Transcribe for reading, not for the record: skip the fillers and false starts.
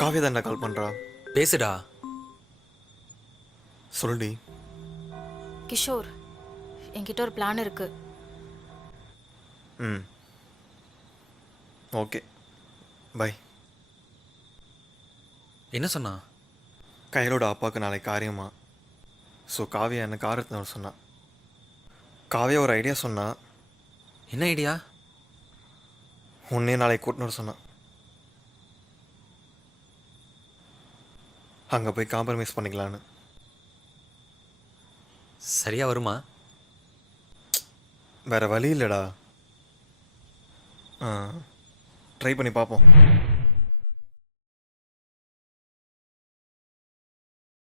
காவியா தான்டா கால் பண்ணுறா. பேசுடா. சொல்லுடி. கிஷோர், என்கிட்ட ஒரு பிளான் இருக்கு. ம், ஓகே, பை. என்ன சொன்னா? கையலோட அப்பாவுக்கு நாளைக்கு காரியமா. ஸோ காவியா என்ன கார் எடுத்துன்னு வர சொன்னான். காவியா ஒரு ஐடியா சொன்னா. என்ன ஐடியா? உன்னே நாளைக்கு கூட்டின்னு வர சொன்னான். அங்கே போய் காம்ப்ரமைஸ் பண்ணிக்கலான்னு. சரியா வருமா? வேறு வழி இல்லைடா. ட்ரை பண்ணி பார்ப்போம்.